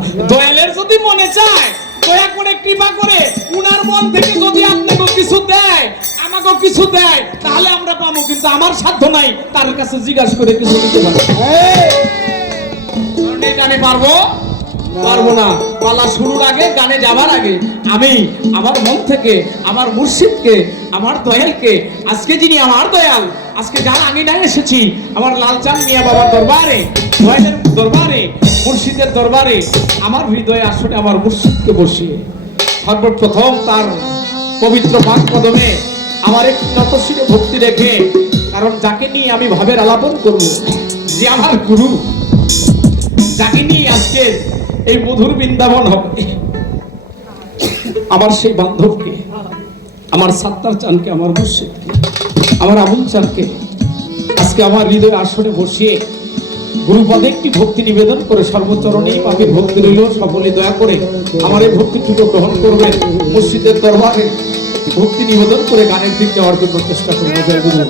না। দয়ালের যদি মনে চায় দয়া করে কৃপা করে উনার মন থেকে যদি আপনাকে কিছু দেয় আমাকে কিছু দেয় তাহলে আমরা পাবো, কিন্তু আমার সাধ্য নাই তার কাছে জিজ্ঞাসা করে কিছু দিতে পারবো। আমি পারবো না। পালা শুরুর আগে, গানে যাবার আগে আমি আমার মন থেকে আমার মুর্শিদকে, আমার দয়ালকে, আজকে যিনি আমার দয়াল, আজকে যার আঙিনায় এসেছি আমার লালচাঁদ মিয়া বাবার দরবারে, দয়ালের দরবারে, মুর্শিদের দরবারে, আমার হৃদয়ে আসলে আমার মুর্শিদকে বসিয়ে সর্বপ্রথম তার পবিত্র পাক কদমে আমার একটি নতশিরে ভক্তি রেখে, কারণ যাকে নিয়ে আমি ভাবের আলাপন করব, যে আমার গুরু, যাকে নিয়ে আজকে এই মধুর বৃন্দাবন হবে, আমার সেই বান্ধবকে, আমার সাত্তার চানকে, আমার মুর্শিদকে, আমার আবুল চানকে আজকে আমার হৃদয়ে আসরে বসিয়ে গুরুপদে একটি ভক্তি নিবেদন করে সর্বচরণে পাপের ভক্তি রইল। সকলে দয়া করে আমার এই ভক্তিটুকু গ্রহণ করবেন। মুর্শিদের দরবারে ভক্তি নিবেদন করে গানের দিক যাওয়ার জন্য চেষ্টা করবো। জয় গুরু।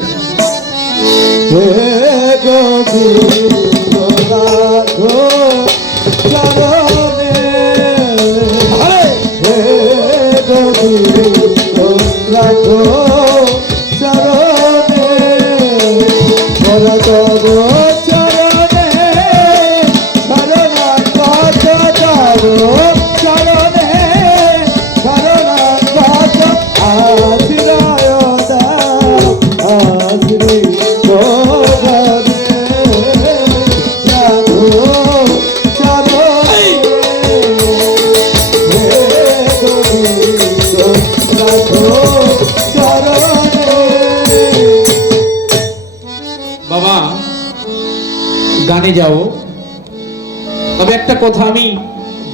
গানে যাও, তবে একটা কথা আমি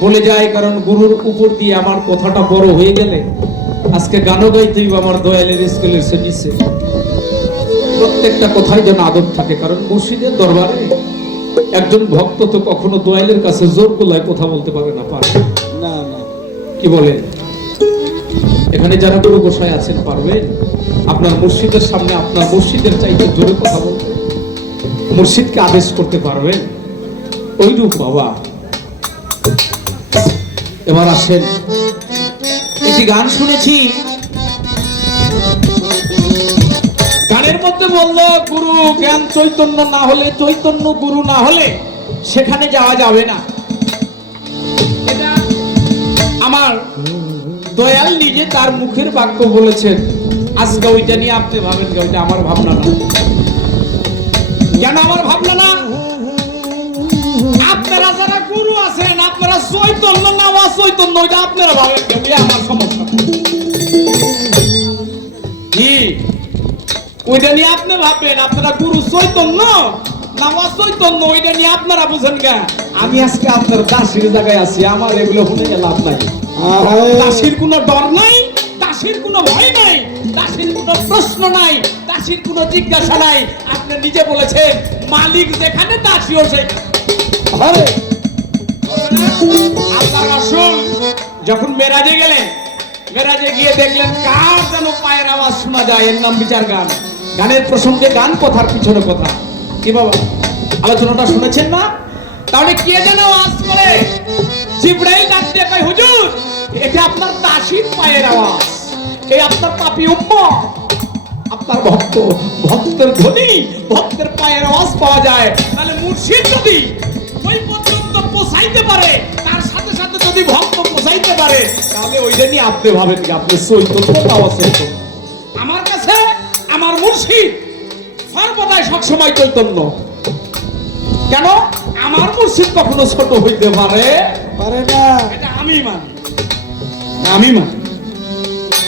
বলে যাই, কারণ গুরুর উপর দিয়ে আমার কথাটা বড় হয়ে গেলে আজকে গানও গাইতে আমার দয়ালের স্কেলের নিচে প্রত্যেকটা কথাই যেন আদর থাকে। কারণ মুর্শিদের দরবারে একজন ভক্ত তো কখনো দয়ালের কাছে জোর গলায় কথা বলতে পারে না, পারে না। কি বলেন? এখানে যারা গুরু গোসাই আছেন পারবেন আপনার মুর্শিদের সামনে আপনার মুর্শিদের চাইতে জোরে কথা বলতে, মুর্শিদকে আদেশ করতে পারবেন? ওইরূপ বাবা। এবার আসেন, একটি গান শুনেছি, গানের মধ্যে বলল গুরু জ্ঞান চৈতন্য না হলে, চৈতন্য গুরু না হলে সেখানে যাওয়া যাবে না। এটা আমার দয়াল নিজে তার মুখের বাক্য বলেছেন। আজকে ওইটা নিয়ে আপনি ভাবেন, ওইটা আমার ভাবনা না। কেন আমার ভাবনা না? আপনারা যারা গুরু আছেন, আপনারা চৈতন্য না অচৈতন্য ওইটা আপনারা ভাবেন, আমার সমস্যা কি ওইটা নিয়ে আপনি ভাববেন। আপনারা গুরু চৈতন্য না অচৈতন্য ওইটা নিয়ে আপনারা বুঝেন কেন? আমি আজকে আপনার দাসীর জায়গায় আছি, আমার এগুলো শুনে লাভ নাই। দাসীর কোনো ডর নাই, দাসীর কোনো ভয় নাই, দাসীর কোনো প্রশ্ন নাই, দাসীর কোনো জিজ্ঞাসা নাই। আপনি নিজে বলেছেন মালিক যেখানে দাসীও সেখানে। আল্লাহর রাসূল যখন মেরাজে গেলেন, মেরাজে গিয়ে দেখলেন কার যেন পায়ের আওয়াজ শোনা যায়, এর নাম বিচার গান। গানের প্রসঙ্গে গান, কথার পিছনে কথা। কি বাবা আলোচনাটা শুনেছেন না? তাহলে কে যেন আওয়াজ করে? জিবরাইল ডাক দিয়ে কয় হুজুর এটা আপনার দাসীর পায়ের আওয়াজ, এই আপনার পাপী উম্মত, আপনার ভক্ত, ভক্তের ধ্বনি, ভক্তের পায়ের আওয়াজ পাওয়া যায়। তাহলে মুর্শিদ যদি ওই পর্যন্ত পৌঁছাইতে পারে, তার সাথে সাথে যদি ভক্ত পৌঁছাইতে পারে, তাহলে ওইটা নিয়ে আপনি ভাবেন কি আপনি চৈতন্য না অচৈতন্য? আমার কাছে আমার মুর্শিদ সর্বদাই সবসময় চৈতন্য। কেন? আমার মুর্শিদ কখনো ছোট হইতে পারে না, এটা আমি মানি। আমি মানি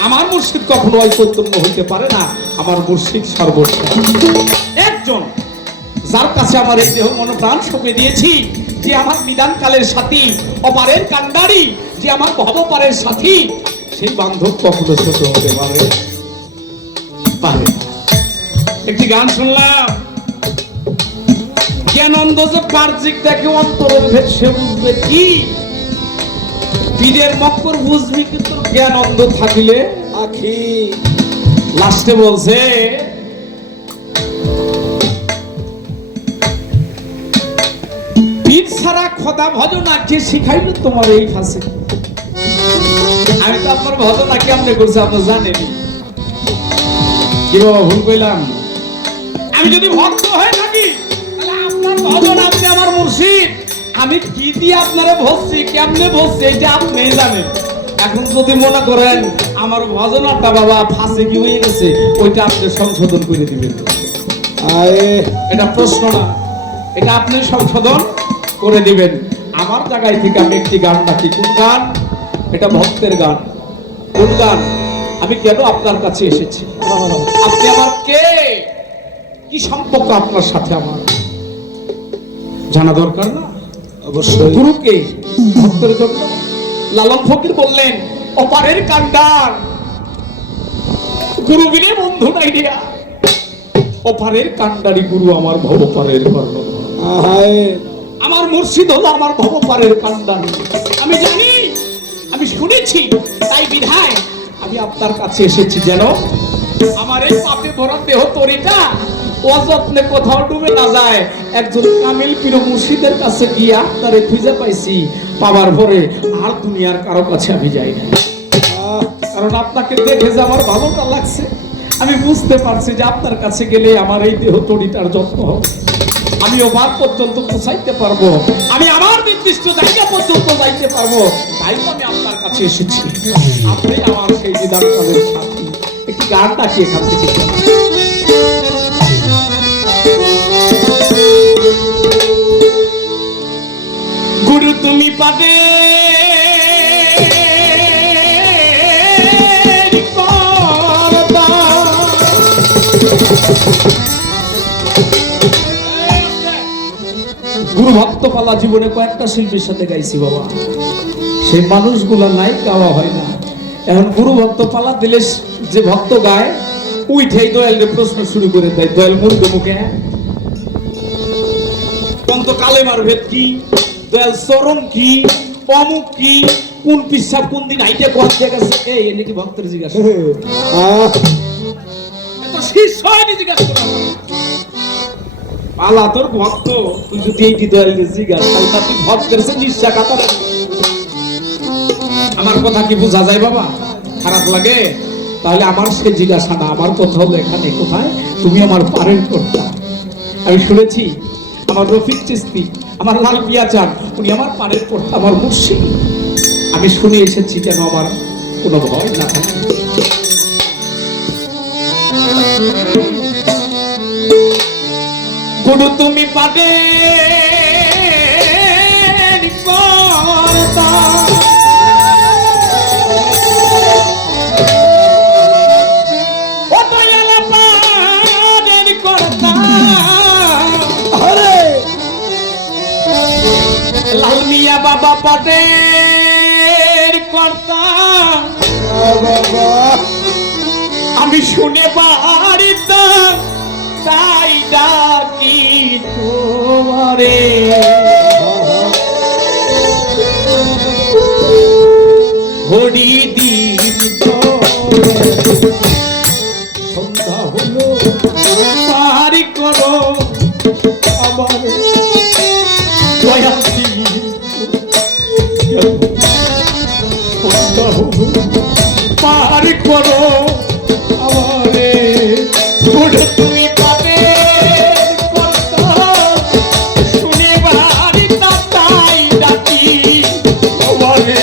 আমার মুর্শিদ কখনো চৈতন্য হইতে পারে না। আমার মুর্শিদ সর্বস্ব একজন, যার কাছে আমার এই দেহ মন প্রাণ সঁপে দিয়েছি, যে আমার নিদান কালের সাথী, অপারের কান্ডারি, যে আমার ভবপারের সাথী, সেই বান্ধব কখনো ছোট হতে পারে পারে। একটি গান শুনলাম, জ্ঞানন্দ যে বাহ্যিক দেখে অন্তরের ভেদ সে বুঝবে কি, পীরের মক্কর বুঝবি কিন্তু জ্ঞান অন্ধ থাকিলে আখি। লাস্টে বলছে পীর পীর ছাড়া খোদা ভজনা কে শিখাইলো তোমার এই ফাঁসে? আমি তো আপনার ভজনা কেমনে করছি আপনি জানেন। কি বাবা ভুল কইলাম? আমি যদি ভক্ত হয়ে থাকি তাহলে আপনার ভজন আপনি আমার মুর্শিদ, আমি কি দিয়ে আপনারে ভজছি কেমনে ভজছি এটা আপনি জানেন। এখন যদি মনে করেন আমার ভজনাটা বাবা ফাঁসে কি হয়ে গেছে, ওইটা আপনি সংশোধন করে দিবেন। এটা প্রশ্ন না, এটা আপনি সংশোধন করে দিবেন। আমার জায়গায় থেকে আমি একটি গান ডাকি। কোন গান? এটা ভক্তের গান। কোন গান? আমি কেন আপনার কাছে এসেছি, আপনি আমার কে, কি সম্পর্ক আপনার সাথে আমার জানা দরকার না? অবশ্যই। গুরুকে ভক্তের জন্য লালন ফকির বললেন অপারের কান্ডার গুরু বিনে বন্ধু নাই রিয়া, অপারের কান্ডারি গুরু আমার ভবপারের কর্ণধর। আমার মুর্শিদ হলো আমার ভবপারের কান্ডারি। আমি জানি, আমি শুনেছি, তাই বিধায় আমি আপনার কাছে এসেছি যেন আমার এই পাপে ভরা দেহ তরিটা অযত্নে কোথাও ডুবে না যায়। একজন কামিল পীর মুর্শিদের কাছে গিয়ে আপনারে খুঁজে পাইছি, পাওয়ার পরে আর দুনিয়ার কারো কাছে আমি যাই না। কারণ আপনাকে দেখে যে আমার ভালোটা লাগছে, আমি বুঝতে পারছি যে আপনার কাছে গেলে আমার এই দেহ তরিটার যত্ন হবে, আমি ওভার পর্যন্ত পৌঁছাইতে পারবো, আমি আমার নির্দিষ্ট জায়গা পর্যন্ত যাইতে পারবো। তাই তো আমি আপনার কাছে এসেছি। আপনি আমার সেই বিধানকালের সাথী। একটি গান ডাকি এখান থেকে। গুরু তুমি পাবে গুরু ভক্তপালা জীবনে কয়েকটা শিল্পীর সাথে গাইছি বাবা, সেই মানুষগুলো নাই, গাওয়া হয় না। এখন গুরু ভক্তপালা দিলে যে ভক্ত গায় উইঠেই দয়ালের প্রশ্ন শুরু করে দেয়, দয়াল মূর্খ মুখে পন্ত কালেমার ভেদ কি, দয়াল চরণ কি, অমুক কি, কোন পিসা কোন দিন আইতে কোন গেছে, এই এনে কি ভক্তের জিজ্ঞাসা এত শীর্ষ হয়নি জিজ্ঞাসা করা। পালা তোর ভক্ত, তুই যদি এই হৃদয়ের জিজ্ঞাসা তাহলে তুই ভক্তের সে নিঃশ্বাস কাতার। আমার কথা কি বোঝা যায় বাবা? খারাপ লাগে? তাহলে আমার সে জিজ্ঞাসা না, আমার কথা হলো এখানে কোথায় তুমি আমার পারের কর্তা। আমি শুনেছি আমার রফিক চিস্তি, আমার লাল পিয়াচান, উনি আমার পারের কর্তা, আমার মুর্শিদ। আমি শুনে এসেছি যেন আমার কোনো ভয় না থাকে। গুরু তুমি পাবে লাল মিয়া বাবা পটের কর্তা, আমি শুনে বাড়িতাম তাই ডাকি তোমারে। হরি দিন সন্ধ্যা হলো পারি করো আমার দয়া দিন, সন্ধ্যা হলো পারি করো আমারে। তুমি পাবে শুনে বাড়ি তাই ডাকি আমারে।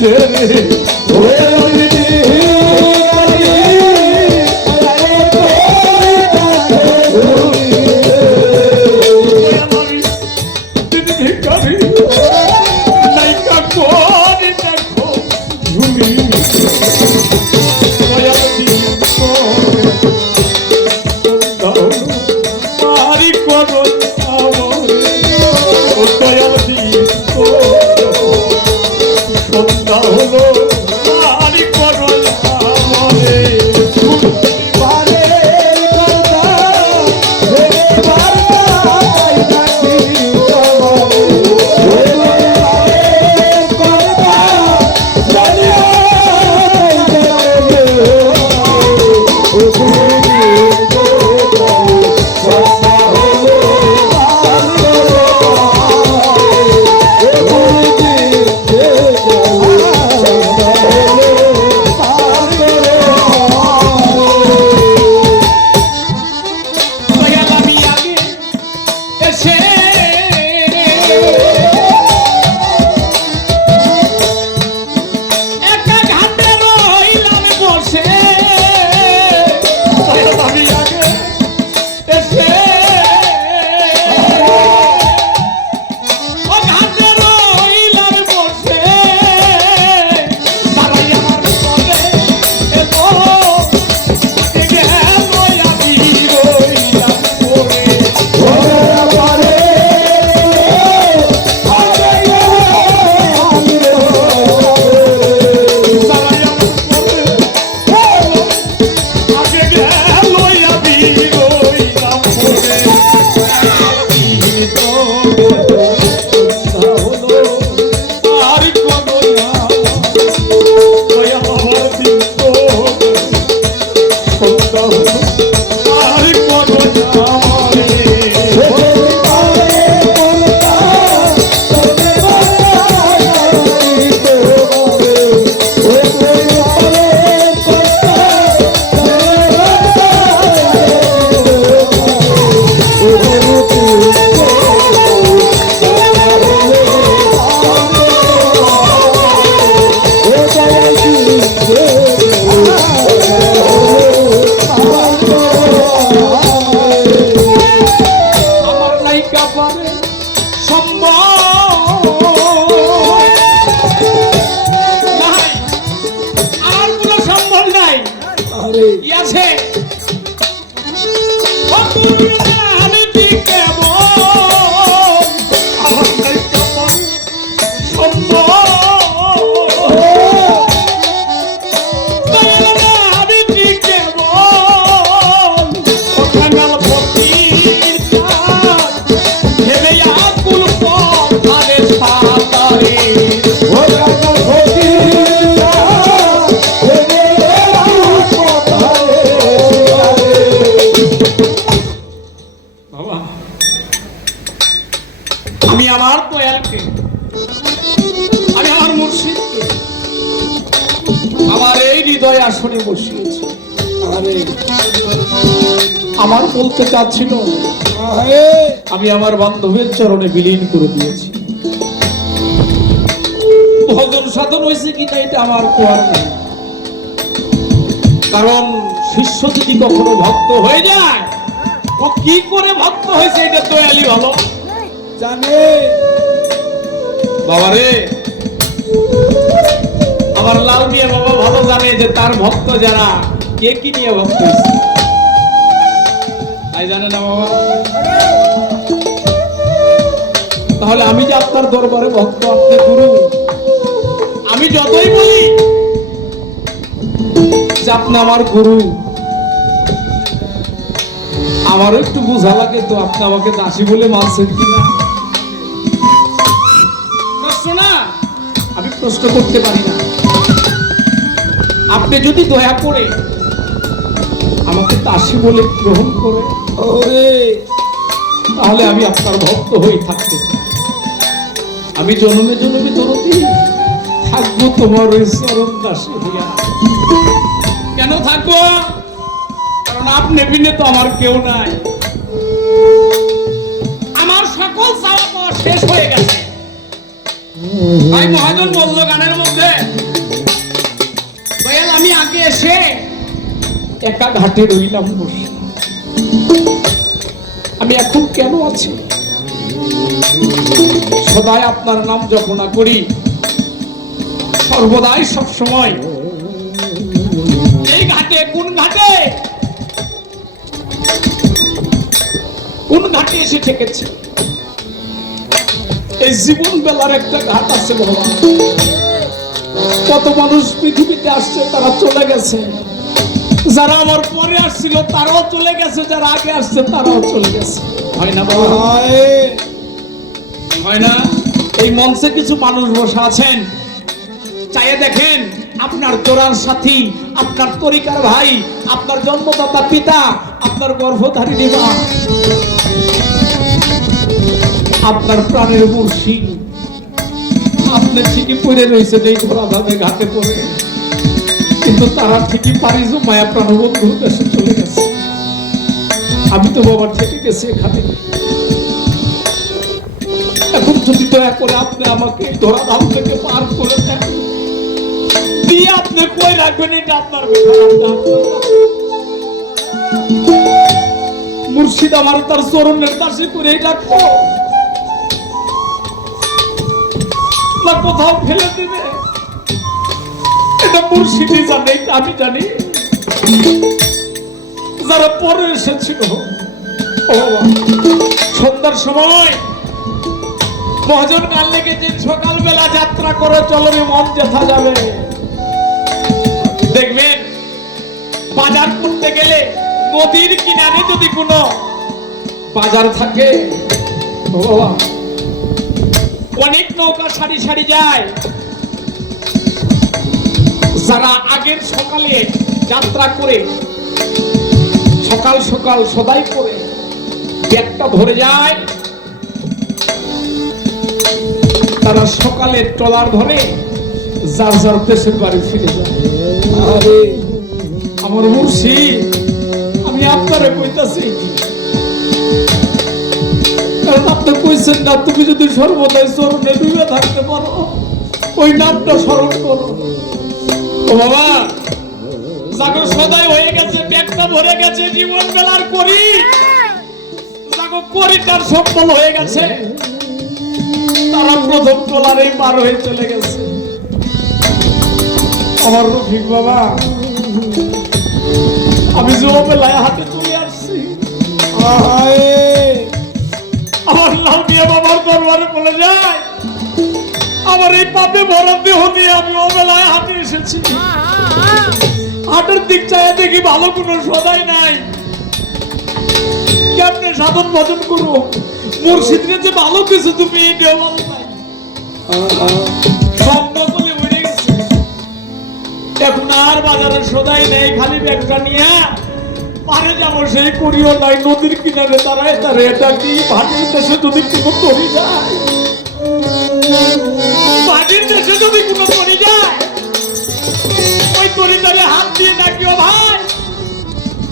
গেছে রে আসনে বসিয়েছি। আমার বলতে চাচ্ছিল আমি আমার বান্ধবের চরণে বিলীন করে দিয়েছি। ভজন সাধন হয়েছে কিনা এটা আমার কোয়ার নেই, কারণ শিষ্য যদি কখনো ভক্ত হয়ে যায় ও কি করে ভক্ত হয়েছে এটা দয়ালি ভালো জানে। বাবারে, আমার লাল মিয়া বাবা ভালো জানে যে তার ভক্ত যারা কে কি নিয়ে ভক্ত হয়েছে, তাই জানে না বাবা? তাহলে আমি যে আপনার দরবারে ভক্ত, আপনি গুরু, আমি যতই বলি যে আপনি আমার গুরু, আমারও একটু বোঝা লাগে তো আপনি আমাকে দাসী বলে মানছেন কিনা। প্রশ্ন না, আমি প্রশ্ন করতে পারি না। আপনি যদি দয়া করে আমাকে দাসী বলে গ্রহণ করে তাহলে আমি আপনার ভক্ত হয়ে থাকতে চাই। আমি জনমে জনমে দরদি থাকবো তোমার ওই চরণ দাসী হইয়া। কেন থাকবো? কারণ আপনি বিনে তো আমার কেউ নাই। আমার সকল চাওয়া পাওয়া শেষ হয়ে গেছে। ভাই মহাজন বললো গানের মধ্যে, দয়াল আমি আগে এসে একা ঘাটে রইলাম বসে, আমি এখন কেন আছি? সদাই আপনার নাম জপনা করি, সর্বদাই সব সময়। এই ঘাটে কোন ঘাটে, কোন ঘাটে এসে ঠেকেছে? এই জীবন বেলার একটা ঘাট আছে বাবা। কত মানুষ পৃথিবীতে আসছে, তারা চলে গেছে। যারা আমার পরে আসছিল তারাও চলে গেছে, যারা আগে আসছে তারাও চলে গেছে। হয় না বাবা? হয় না? এই মঞ্চে কিছু মানুষ বসে আছেন, চাইয়ে দেখেন আপনার তোরার সাথী, আপনার তরিকার ভাই, আপনার জন্মদাতা পিতা, আপনার গর্ভধারিণী মা, আপনার প্রাণের মুর্শিদ, আপনি ঠিকই পড়ে রয়েছেন এই ঘোড়াভাবে ঘাটে পড়ে, কিন্তু তারা ঠিকই পারি মায়া প্রাণবন্ধুর দেশে চলে গেছে। আমি তো বাবা থেকে গেছি এখানে। এখন যদি দয়া করে আপনি আমাকে ধরাধাম থেকে পার করে দেন, দিয়ে আপনি কই রাখবেন এটা আপনার মুর্শিদ আমার তার চরণের পাশে করে রাখবো না কোথাও ফেলে দিবে, এটা মুর্শিদই জানে, এটা আমি জানি। যারা পরে এসেছিল সন্ধ্যার সময় মহাজন গান লেগেছেন, সকালবেলা যাত্রা করে চলবে মন যেথা যাবে। দেখবেন বাজার করতে গেলে নদীর কিনারে যদি কোনো বাজার থাকে, অনেক নৌকা সারি সারি যায়। যারা আগের সকালে যাত্রা করে সকাল সকাল সদাই করে ব্যাগটা ধরে যায়, তারা সকালের ট্রলার ধরে যার যার দেশের বাড়ি ফিরে যায়। আরে আমার মুর্শিদ, আমি আপনারে কইতাছি, কারণ আপনি কইছেন না তুমি যদি সর্বদাই চরণে ডুবে থাকতে পারো, ওই নামটা স্মরণ করো। ও বাবা, জাগো সদাই হয়ে গেছে, পেটটা ভরে গেছে, জীবন বেলার করি জাগো করিটার সফল হয়ে গেছে, তারা প্রথম ট্রলারে পার হয়ে চলে গেছে। আমার রফিক বাবা, আমি যুববেলায় হাতে তুলে আসছি, আমার লাল দিয়ে বাবার দরবারে বলে যায়, আমার এই পাপে ভরা দেহ দিয়ে আমি ওবেলায় হাতে এসেছি। হাটের দিক চাইয়া দেখি ভালো কোনো সদাই নাই, কেমনে সাধন ভজন করবো? মুর্শিদরে যে ভালো কিছু তুমি এটাও ভালো নাই, সব নকলে হয়ে গেছে। এখন আর বাজারে সদাই নেই, খালি ব্যাগটা নিয়ে পারে যাবো, সেই করিও নাই। নদীর কিনারে দাঁড়ায় তারে, এটা কি ভাটির দেশে যদি কোনো তরি যায়, ভাটির দেশে যদি কোনো তরি যায়, ওই তরিদারে হাত দিয়ে ডাকিও, ভাই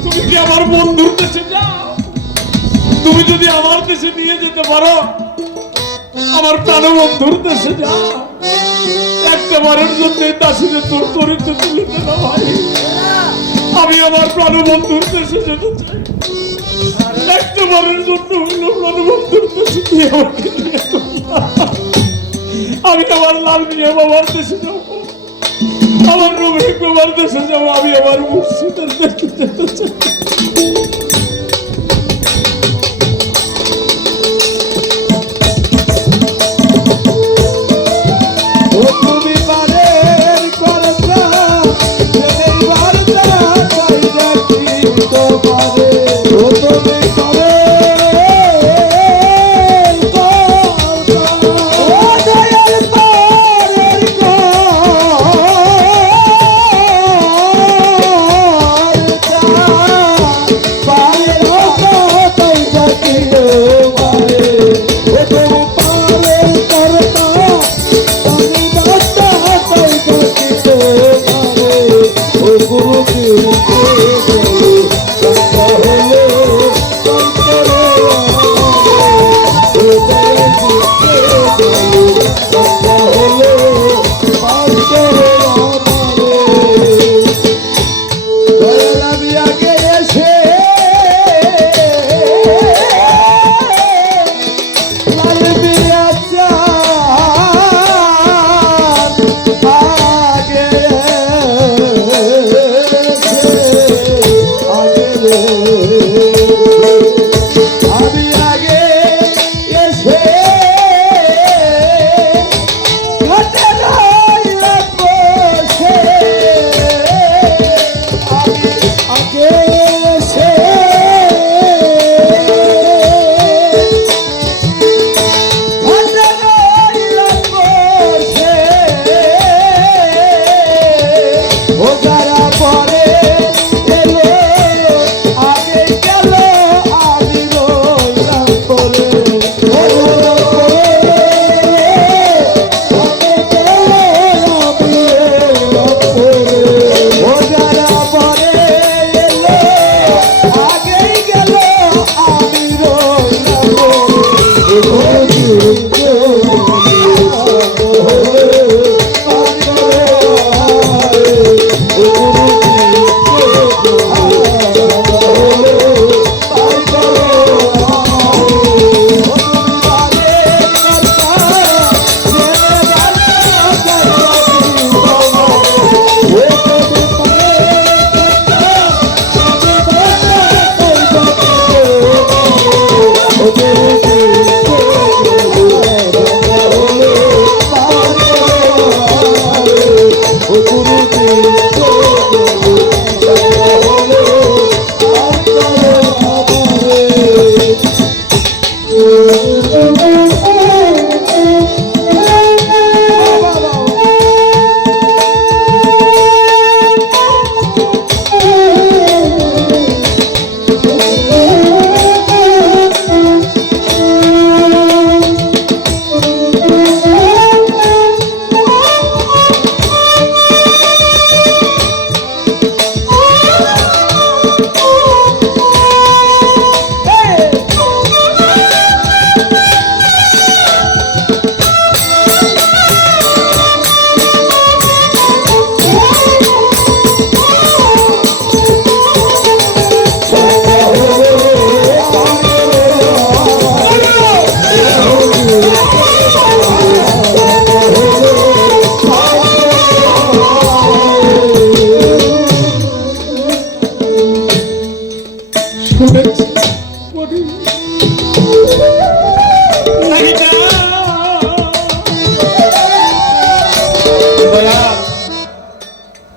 তুমি কি আমার বন্ধুর দেশে যাও? তুমি যদি আমার দেশে নিয়ে যেতে পারো, আমার প্রাণবন্ধুর দেশে যাও, একটা বারের জন্য দাসীদের তোর তরিতে তুলে দেনা ভাই। আমি আমার প্রাণবন্ধুর দেশে যেতে চাই, একটা বারের জন্য হইল প্রাণবন্ধুর দেশে দিয়ে আমাকে নিয়ে আমি আমার লাল মিয়া বাবার দেশে যাবো, আমার রবি বাবার দেশে যাবো, আমি আমার মুর্শিদের দেশে যেতে চাই।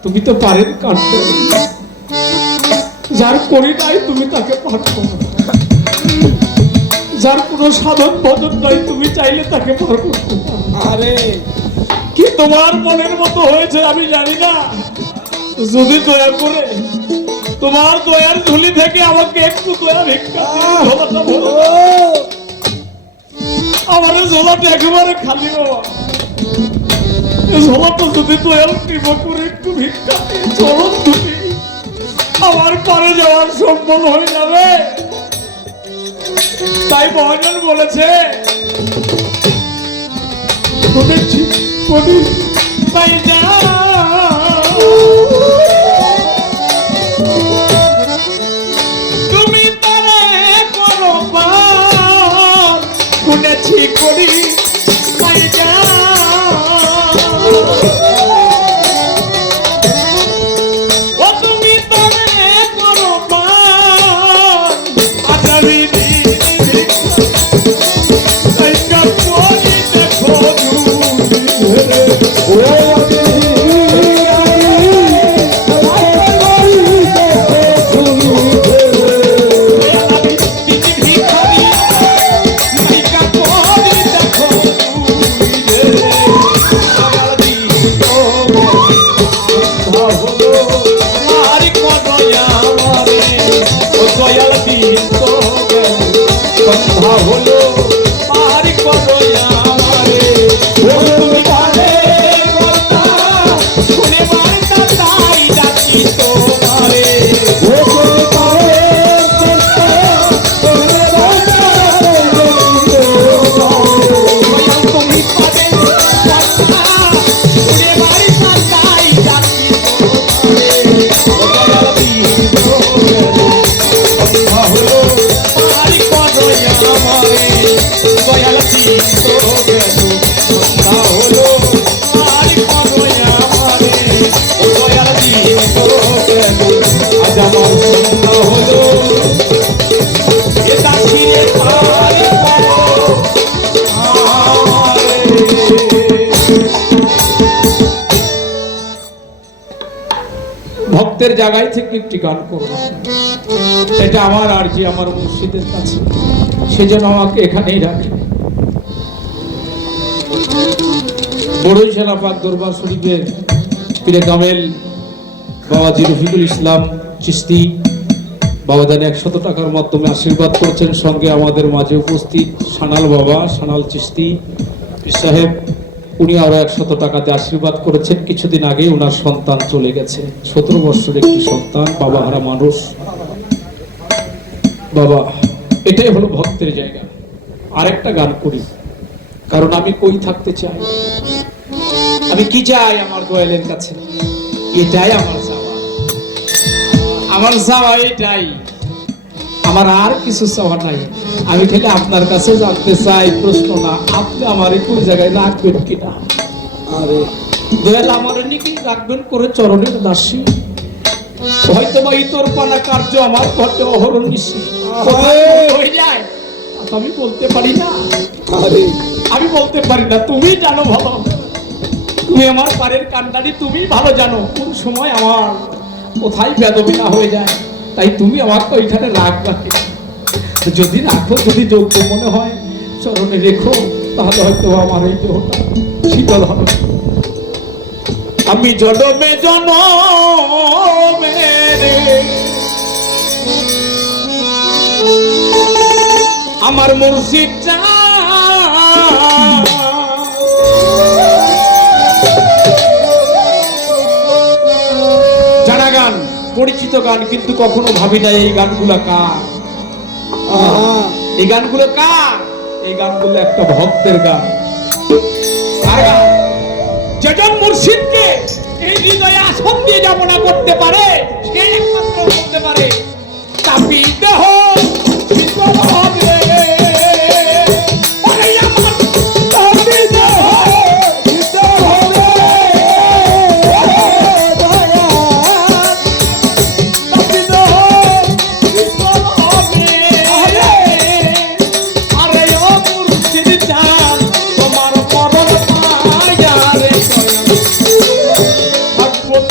তুমি তো পারেন কাটতে, যার করি নাই তুমি তাকে পার করো, যার কোনো সাধন ভজন নাই তুমি চাইলে তাকে পার করতে পারো। আরে কি তোমার মনের মতো হয়েছে আমি জানি না, যদি দয়া করে তোমার দয়ার ঝুলি থেকে আমাকে একটু দয়া ভিক্ষা দিয়ে ঝোলাটা ভরে দাও। আমার ঝোলাটা একেবারে খালি বাবা, ঝোলাটা যদি দয়াল কৃপা করে একটু ভিক্ষা দিয়ে চরণ দুটি আমার পারে যাওয়ার সম্ভব হয়ে যাবে। তাই মহাজন বলেছে তুমি তারে করো পার, শুনেছি করি পাই যা। ও তুমি তারে করো পার, আজারি হলো পারি করো আমারে। ও তুমি পারে কথা শুনে বারটা তাই ডাকি তোমারে। ও তুমি পারে কথা শুনে বারটা তাই ডাকি তোমারে। তুমি পারে কথা শুনে বারটা তাই ডাকি তোমারে। ও দয়াল দিন হলো পারি করো আমারে। দয়াল দিন তো গেল সন্ধ্যা হলো পারি করো আমারে। ও দয়াল দিন তো গেল আজ আমার সন্ধ্যা হলো এ দাসিরে পারি করো আমারে। ভক্তের জায়গায় থেকে একটি গান করবো, এটা আমার আরজি আমার মুর্শিদের কাছে, সেজন্য আমাকে এখানেই রাখে। বড়ই সেনাপাক দরবার শরীফের পীরে কামেল বাবা রফিকুল ইসলাম চিশতি বাবাজান 100 টাকার মাধ্যমে আশীর্বাদ করছেন। সঙ্গে আমাদের মাঝে উপস্থিত সানাল বাবা, সানাল চিশতি পীর সাহেব, উনি আরো 100 টাকাতে আশীর্বাদ করেছেন। কিছুদিন আগে ওনার সন্তান চলে গেছে, 17 বছরের একটি সন্তান, বাবা হারা মানুষ। বাবা, এটাই হলো ভক্তের জায়গা। আরেকটা গান করি, কারণ আমি কই থাকতে চাই, আমি কি চাই আমার দয়ালের কাছে, এটাই আমার চাওয়া। আমার চাওয়া এটাই, আমার আর কিছু চাওয়া নাই। আমি খালি আপনার কাছে জানতে চাই, প্রশ্ন না, আপনি আমার কোন জায়গায় রাখবেন কিনা। আরে দয়াল আমার নাকি রাখবেন করে চরণের দাসী। হয়তো বা ইতর পানা কার্য আমার ঘটে অহরণ নিশি হয়ে যায়, আমি বলতে পারি না। আরে আমি বলতে পারি না, তুমি জানো ভালো, তুমি আমার পারের কান্ডারি, তুমি ভালো জানো কোন সময় আমার কোথায় বেদবিনা হয়ে যায়। তাই তুমি আমাকে ওইখানে রাখবা, যদি রাখো, যদি যোগ্য মনে হয় চরণে রেখো, তাহলে হয়তো আমার এই দেহটা শীতল হবে। আমি জনমে জনমে আমার মুর্শিদ জানা গান, পরিচিত গান, কিন্তু কখনো ভাবি না এই গানগুলো কার। এই গানগুলো কার? এই গানগুলো একটা ভক্তের গান। যেজন মুর্শিদকে এই হৃদয়ে আসন দিয়ে যাপনা করতে পারে, সে একমাত্র করতে পারে তাপি দেহ শীতল হবে।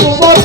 তোমার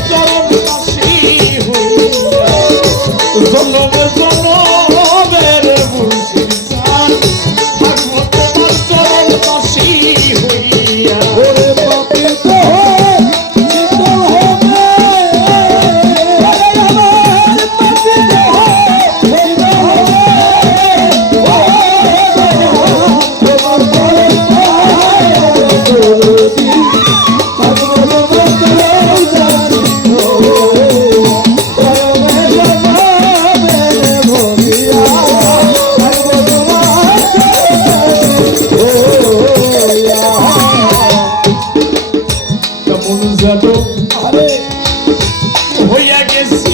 হইয়া গেছি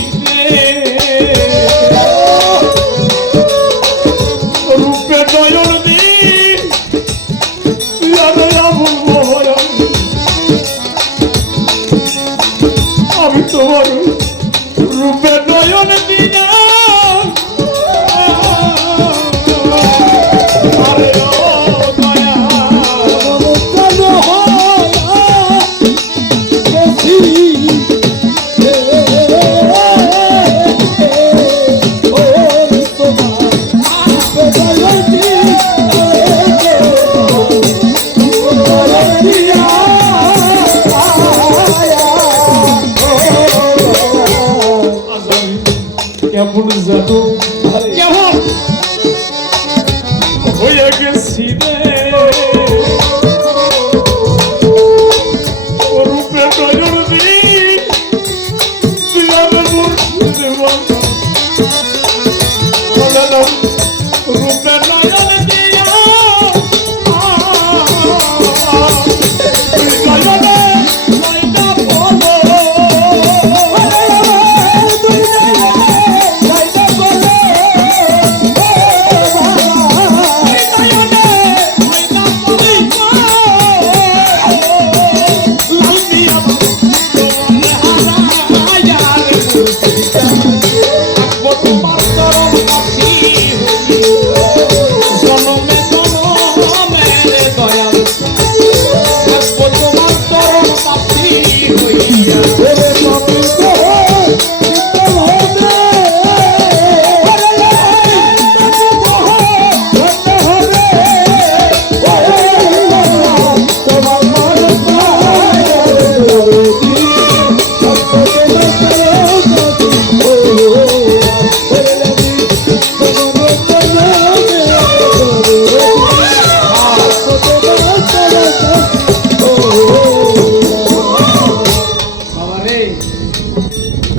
রূপে নয়ন দিন আমি তোমার রূপে নয়ন দিন কেমন জানো কেমন হয়ে গেছি রে রূপে নয়ন দিন তুই আমার মুর্শিদে বন্ধু রূপে নয়ন দিয়া তুই নয়নে নয়না বলো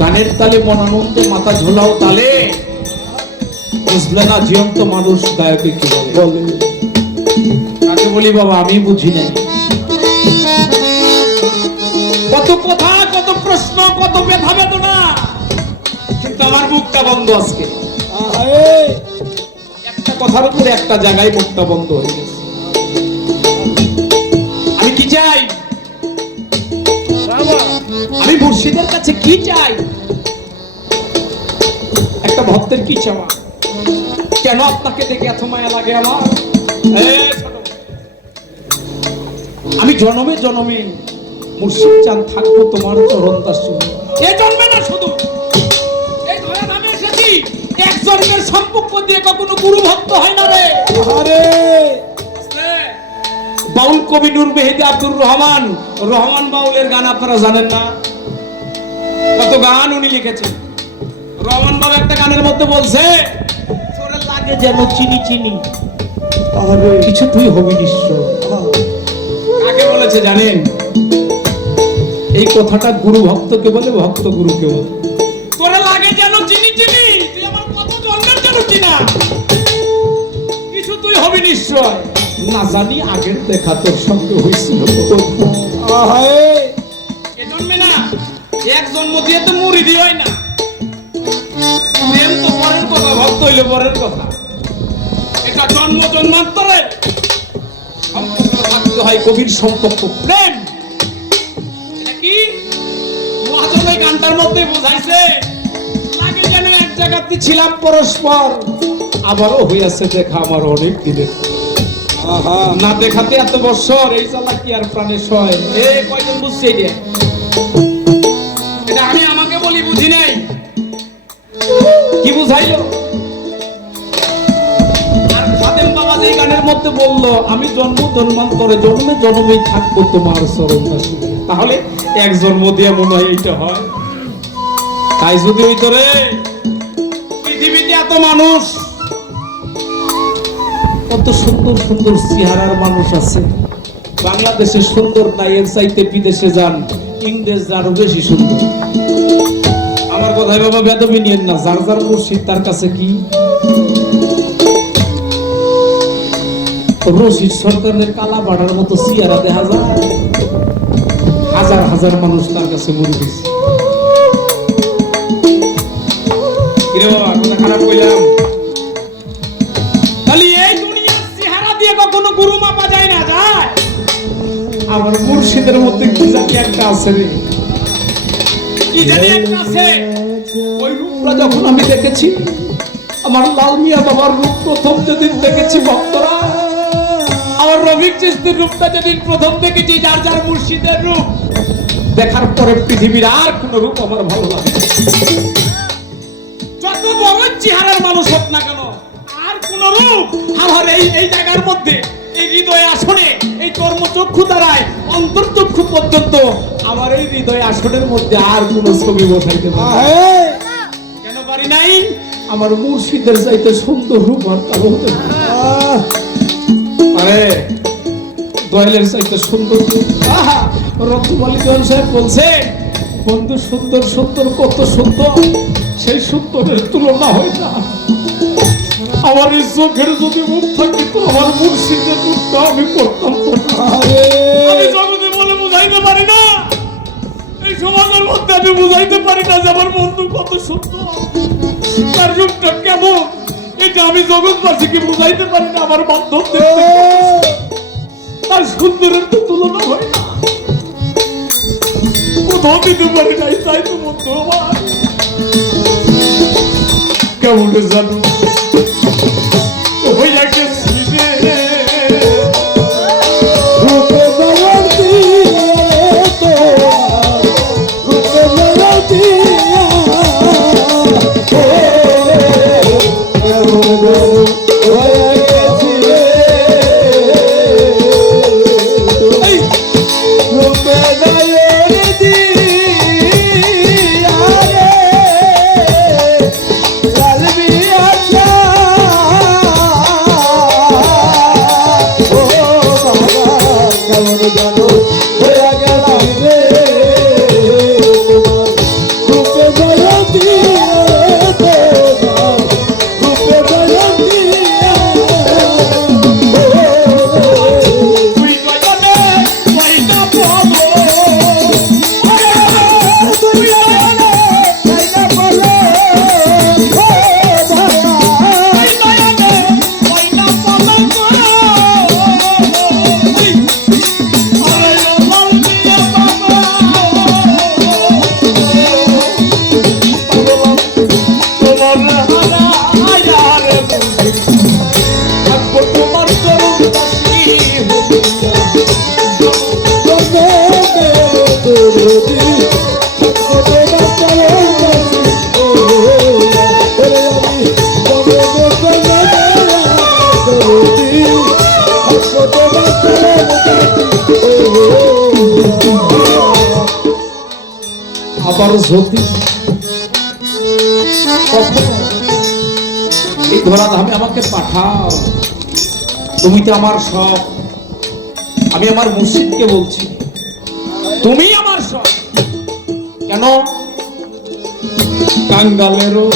গানের তালে মন আনন্দে মাথা ঝোলাও তালে বুঝলে না জীবন্ত মানুষ গায়কে কি বলে কাকে বলি বাবা আমি বুঝি নাই কত কথা কত প্রশ্ন কত ব্যথা বেদনা কিন্তু আমার মুখটা বন্ধ আজকে একটা কথার উপরে একটা জায়গায় মুখটা বন্ধ হয়ে গেছে আমি কি চাই আমি মুর্শিদের কাছে কি চাই একটা ভক্তের কি চাওয়া কেন আপনাকে দেখে এত মায়া লাগে আমার আমি জনমে জনমে মুর্শিদ চান থাকবো তোমার চরণ দাসী এই জন্মে না শুধু এই ধরে নামে এসেছি এক জন্মের সম্পর্ক দিয়ে কখনো গুরু ভক্ত হয় না রে আরে বাউল কবি নূর মেহেদি আব্দুর রহমান রহমান বাউলের গান আপনারা জানেন না কত গান উনি লিখেছেন রহমান বাবু একটা গানের মধ্যে বলছে তোরে লাগে যেন চিনি চিনি আরে কিছু তুই হবি নিশ্চয় কাকে বলেছে জানেন এই কথাটা গুরু ভক্তকে বলে ভক্ত গুরুকে বলে তোরে লাগে যেন চিনি চিনি তুই আমার কত জন্মের যেন চিনা কিছু তুই হবি নিশ্চয় না জানি আগের দেখা তোর সঙ্গে হয়েছিল এ জন্মে না এক জন্ম দিয়ে তো মুরিদি হয় না প্রেম তো পরের কথা ভক্ত হইলে পরের কথা এটা জন্ম জন্মান্তরে সম্পর্ক থাকতে হয় গভীর সম্পর্ক প্রেম এটা কি মহাজন এই গানটার মধ্যে বোঝাইছে লাগে যেন এক জায়গাতে ছিলাম পরস্পর আবারও হইয়াছে দেখা আমার অনেক দিনের না দেখাতে এত বছর এই চালা কি আর প্রাণে সয় এ কয়জন বুঝছে এটা আমি আমাকে বলি বুঝি নাই কি বুঝাইলো আর খাদেম বাবা যে গানের মধ্যে বললো আমি জন্ম জন্মান্তরে জন্মে জন্মেই থাকবো তোমার চরণ দাসী তাহলে এক জন্ম দিয়ে মনে হয় এইটা হয় তাই যদি ওই তোরে পৃথিবীতে এত মানুষ কত সুন্দর সুন্দর চেহারার মানুষ আছে বাংলাদেশে সুন্দর নাই এর চাইতে বিদেশে যান ইংরেজ আরো বেশি সুন্দর আমার কথাই বাবা বেদবি নিয়েন না যার যার মুর্শিদ তার কাছে কি রশিদ সরকারের কালা বাড়ার মতো চেহারা দেখা যায় হাজার হাজার মানুষ তার কাছে মরে গেছে। কিরে বাবা, কথা খারাপ কইলাম? তাহলে এই দুনিয়ার চেহারা দিয়ে কখনো গুরু মাপা যায় না, যায়? আমার মুর্শিদের মধ্যে কি জানি একটা আছে রে, কি জানি একটা আছে। ওই রূপটা যখন আমি দেখেছি, আমার লাল মিয়া বাবার রূপ প্রথম যেদিন দেখেছি ভক্তরা, আমার রফিক চিশতির রূপটা যেদিন প্রথম দেখেছি, যার যার মুর্শিদের রূপ দেখার পরে পৃথিবীর আর কোন রূপ আমার ভালো লাগে না। যত বড় চেহারার মানুষ হোক না কেন, আর কোন রূপ আমার এই জায়গার মধ্যে, এই হৃদয় আসনে, এই কর্মচক্ষু দ্বারায় অন্তর্চক্ষু পর্যন্ত আমার এই হৃদয় আসনের মধ্যে আর কোন ছবি বসাইতে পারে কেন পারি নাই? আমার মুর্শিদের চাইতে সুন্দর রূপ আর কারো হতে পারে? দয়ালের চাইতে সুন্দর রূপ। রত্নমালী জন সাহেব বলছে, বন্ধু সুন্দর সুন্দর কত সুন্দর, সেই সুন্দরের তুলনা হয় না। আমার এই চোখের যদি মুখ থাকিত, আমার মুর্শিদের রূপটা আমি করতাম। আমি জগতে বলে বুঝাইতে পারি না, এই সমাজের মধ্যে আমি বুঝাইতে পারি না যে আমার বন্ধু কত সুন্দর, তার রূপটা কেমন, এটা আমি জগৎবাসীকে বুঝাইতে পারি না। আমার বান্ধব তার সুন্দরের তো তুলনা হয় না, কোথাও দিতে পারি নাই। তাই তো বন্ধু আমার কেমন জানো হইয়া গেছি রে, রূপে বলতি রূপে বলতি আবার যদি এই ধরা ধামে আমাকে পাঠাও, তুমি তো আমার সব। আমি আমার মুর্শিদকে বলছি, তুমি আমার সব। কেন? কাঙ্গালেরও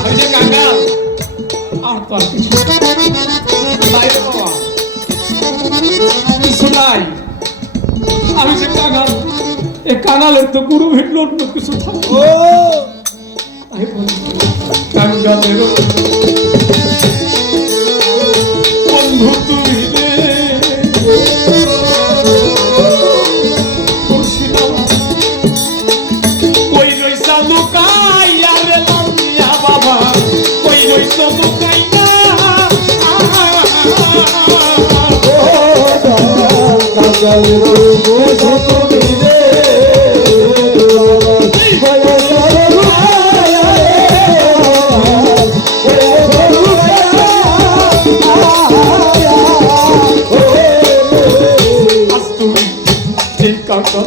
আমি যে কাঙ্গাল, আর তো আর কিছু নাই রে বাবা, কিছু নাই। আমি যে কাঙ্গাল, এ কাঙালের তো গুরু ভিন্ন অন্য কিছু থাকবো। তাই বলি কাঙ্গালের বন্ধু তুমি রে, কই রইছা লুকাইয়া রে লামিয়া বাবা, কই রইছা লুকাইয়া কাঙ্গালের বন্ধু তুমি রে, কাঙ্গাল